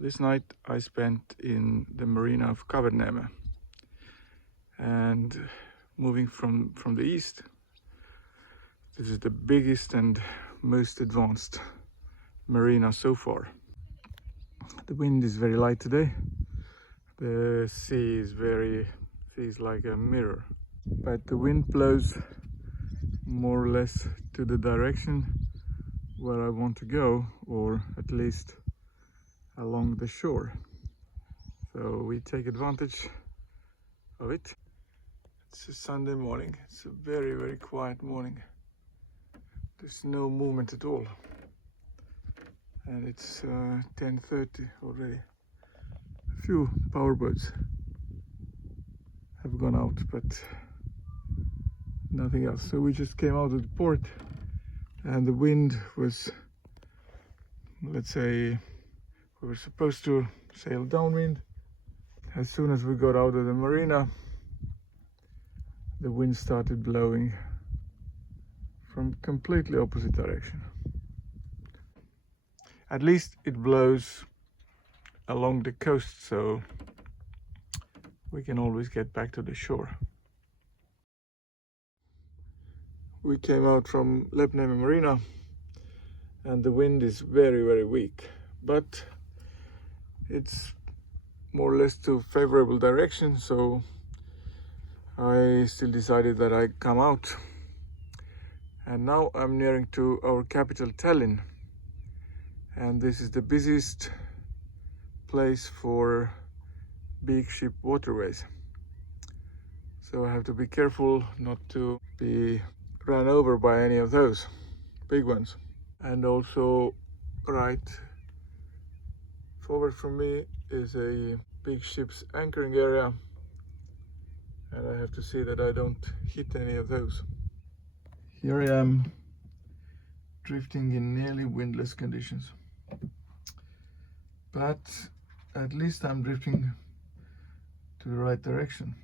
This night I spent in the marina of Kaverneme, and moving from the east, this is the biggest and most advanced marina so far. The wind is very light today. The sea is like a mirror, but the wind blows more or less to the direction where I want to go, or at least along the shore. So we take advantage of it. It's a Sunday morning. It's a very quiet morning. There's no movement at all, and it's 10:30 already. A few powerboats have gone out, but nothing else. So we just came out of the port, and the wind was, let's say, we were supposed to sail downwind. As soon as we got out of the marina, the wind started blowing from completely opposite direction. At least it blows along the coast, so we can always get back to the shore. We came out from Lepneme Marina, and the wind is very weak, but it's more or less to favorable direction, so I still decided that I come out. And now I'm nearing to our capital, Tallinn, and this is the busiest place for big ship waterways. So I have to be careful not to be run over by any of those big ones. And also right forward from me is a big ship's anchoring area, and I have to see that I don't hit any of those. Here I am drifting in nearly windless conditions, but at least I'm drifting to the right direction.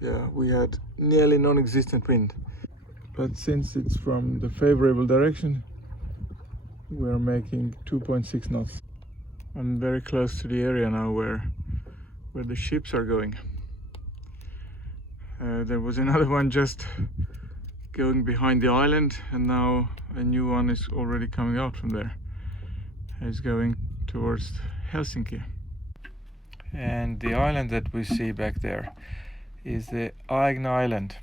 Yeah, we had nearly non-existent wind, but since it's from the favorable direction, we're making 2.6 knots. I'm very close to the area now where the ships are going. There was another one just going behind the island, and now a new one is already coming out from there. It's going towards Helsinki. And the island that we see back there is the Aegna Island,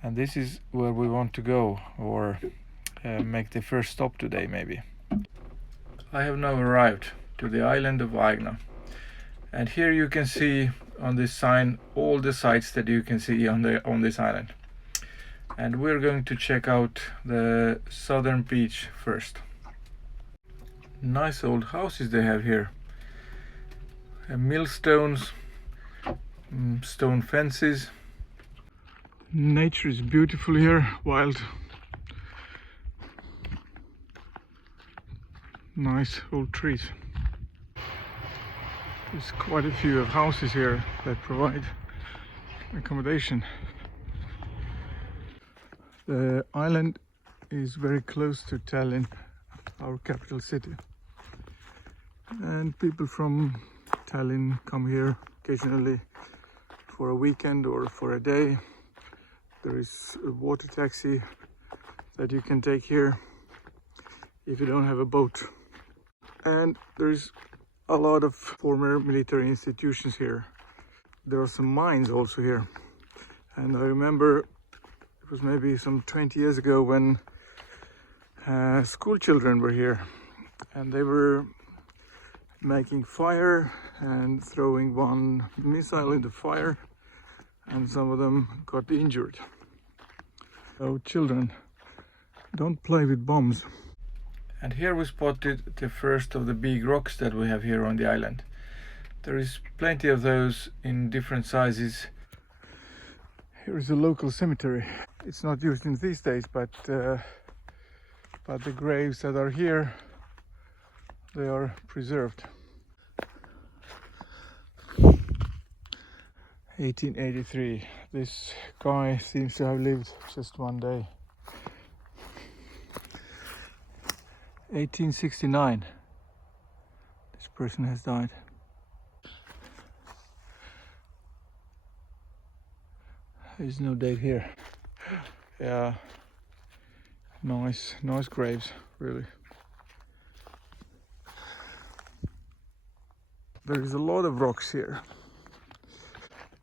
and this is where we want to go, or make the first stop today maybe. I have now arrived to the island of Aegna, and here you can see on this sign all the sites that you can see on this island. And we're going to check out the southern beach first. Nice old houses they have here. Millstones, stone fences. Nature is beautiful here, wild. Nice old trees. There's quite a few houses here that provide accommodation. The island is very close to Tallinn, our capital city. And people from Tallinn come here occasionally for a weekend or for a day. There is a water taxi that you can take here if you don't have a boat. And there's a lot of former military institutions here. There are some mines also here. And I remember it was maybe some 20 years ago when school children were here, and they were making fire and throwing one missile into fire, and some of them got injured. So children, don't play with bombs. And here we spotted the first of the big rocks that we have here on the island. There is plenty of those in different sizes. Here is a local cemetery. It's not used in these days, but the graves that are here, they are preserved. 1883. This guy seems to have lived just one day. 1869. This person has died. There's no date here. Yeah, nice graves, really. There is a lot of rocks here.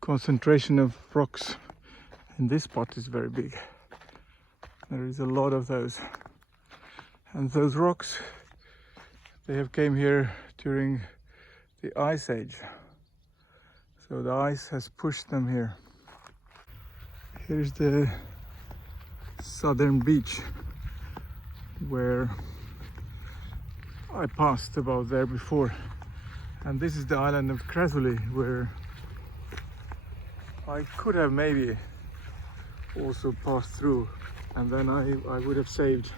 Concentration of rocks in this spot is very big. There is a lot of those. And those rocks, they have came here during the Ice Age. So the ice has pushed them here. Here's the southern beach where I passed about there before. And this is the island of Krasuli, where I could have maybe also passed through, and then I would have saved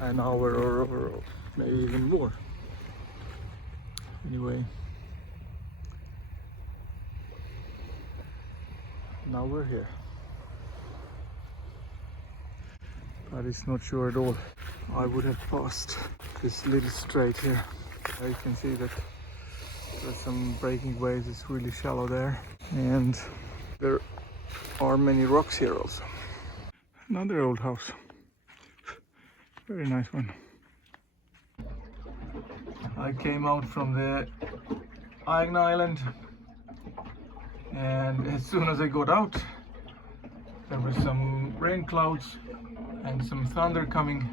an hour or maybe even more. Anyway, now we're here. But it's not sure at all. I would have passed this little strait here. You can see that there's some breaking waves. It's really shallow there, and there are many rocks here also. Another old house, very nice one. I came out from the Aegna island, and as soon as I got out, there were some rain clouds and some thunder coming,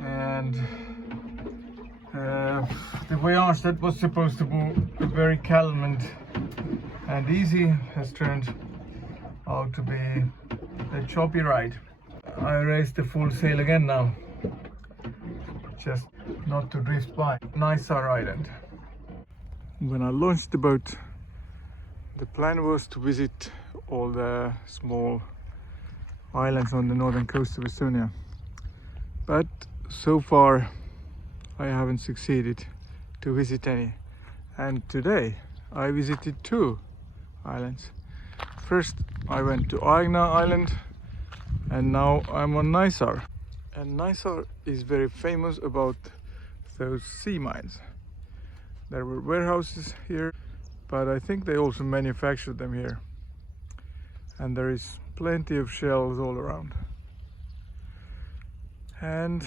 and the voyage that was supposed to be very calm and easy has turned out to be a choppy ride. I raised the full sail again now, just not to drift by Naissaar island. When I launched the boat, the plan was to visit all the small islands on the northern coast of Estonia, but so far I haven't succeeded to visit any. And today I visited 2 islands. First I went to Aegna Island, and now I'm on Naissaar. And Naissaar is very famous about those sea mines. There were warehouses here, but I think they also manufactured them here. And there is plenty of shells all around. And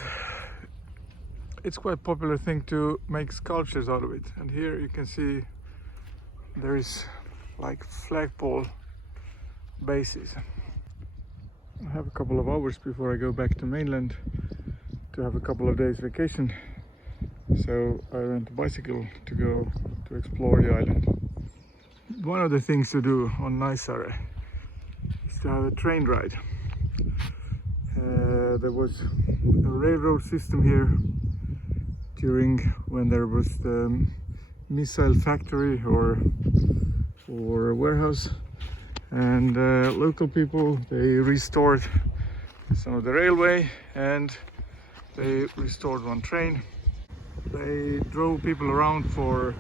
it's quite a popular thing to make sculptures out of it. And here you can see there is like flagpole bases. I have a couple of hours before I go back to mainland to have a couple of days vacation. So I rent a bicycle to go to explore the island. One of the things to do on Naissaare is to have a train ride. There was a railroad system here during when there was the missile factory or a warehouse, and local people, they restored some of the railway and they restored one train. They drove people around for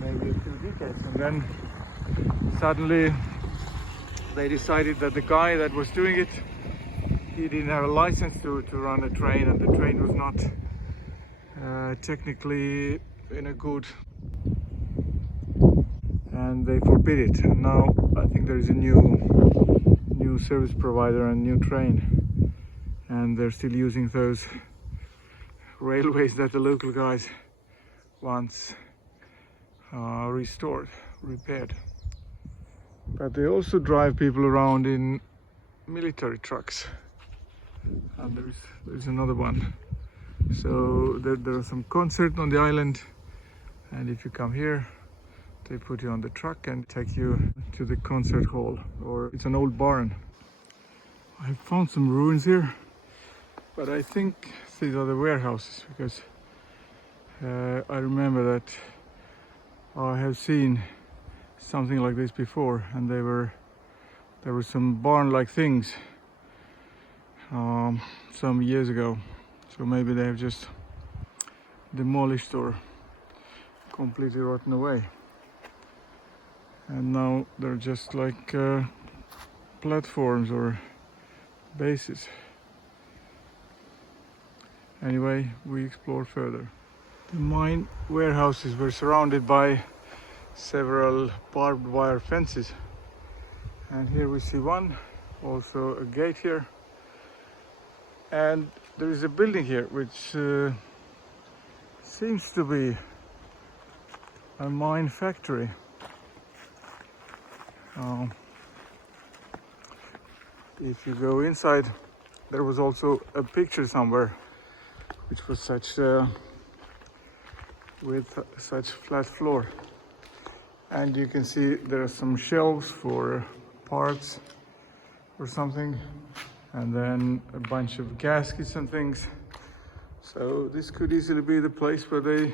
maybe a few decades, and then suddenly they decided that the guy that was doing it, he didn't have a license to run a train, and the train was not technically in a good, and they forbid it. And now I think there is a new service provider and new train, and they're still using those railways that the local guys once repaired. But they also drive people around in military trucks, and there's another one. So there are some concerts on the island, and if you come here, they put you on the truck and take you to the concert hall, or it's an old barn. I found some ruins here, but I think these are the warehouses, because I remember that I have seen something like this before, and there were some barn-like things some years ago. So maybe they have just demolished or completely rotten away, and now they're just like platforms or bases. Anyway, we explore further. The mine warehouses were surrounded by several barbed wire fences, and here we see one, also a gate here, and there is a building here which seems to be a mine factory. If you go inside, there was also a picture somewhere which was with such flat floor, and you can see there are some shelves for parts or something, and then a bunch of gaskets and things. So this could easily be the place where they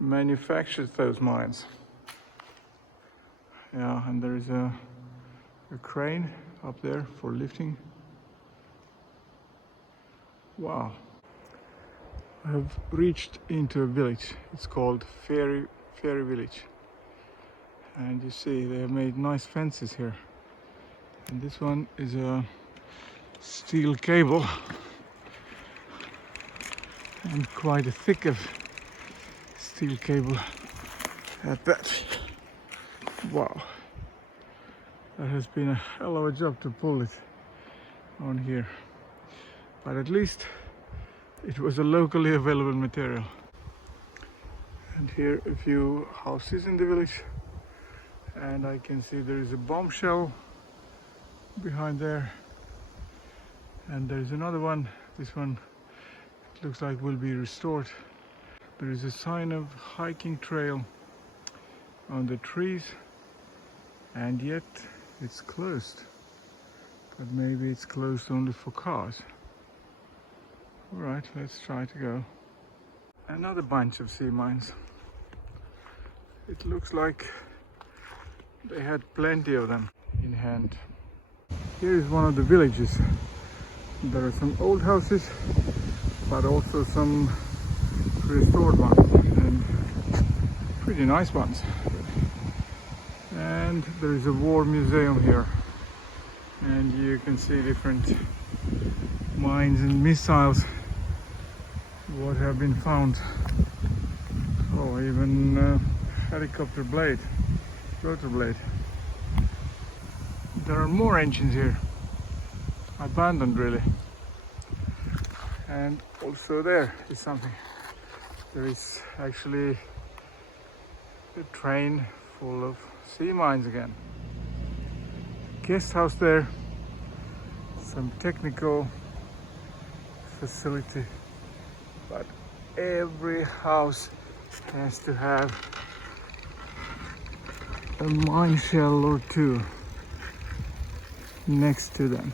manufactured those mines. Yeah, and there is a crane up there for lifting. Wow. I have reached into a village. It's called Fairy Village. And you see they have made nice fences here. And this one is a steel cable. And quite a thick of steel cable at that. Wow. That has been a hell of a job to pull it on here. But at least it was a locally available material. And here a few houses in the village, and I can see there is a bombshell behind there, and there is another one. This one looks like will be restored. There is a sign of hiking trail on the trees, and yet it's closed, but maybe it's closed only for cars. Alright, let's try to go. Another bunch of sea mines. It looks like they had plenty of them in hand. Here is one of the villages. There are some old houses, but also some restored ones, and pretty nice ones. And there is a war museum here, and you can see different mines and missiles what have been found. Oh, even helicopter blade, rotor blade. There are more engines here, abandoned really. And also there is something. There is actually a train full of sea mines again. Guest house there, some technical facility, but every house has to have a mine shell or two next to them.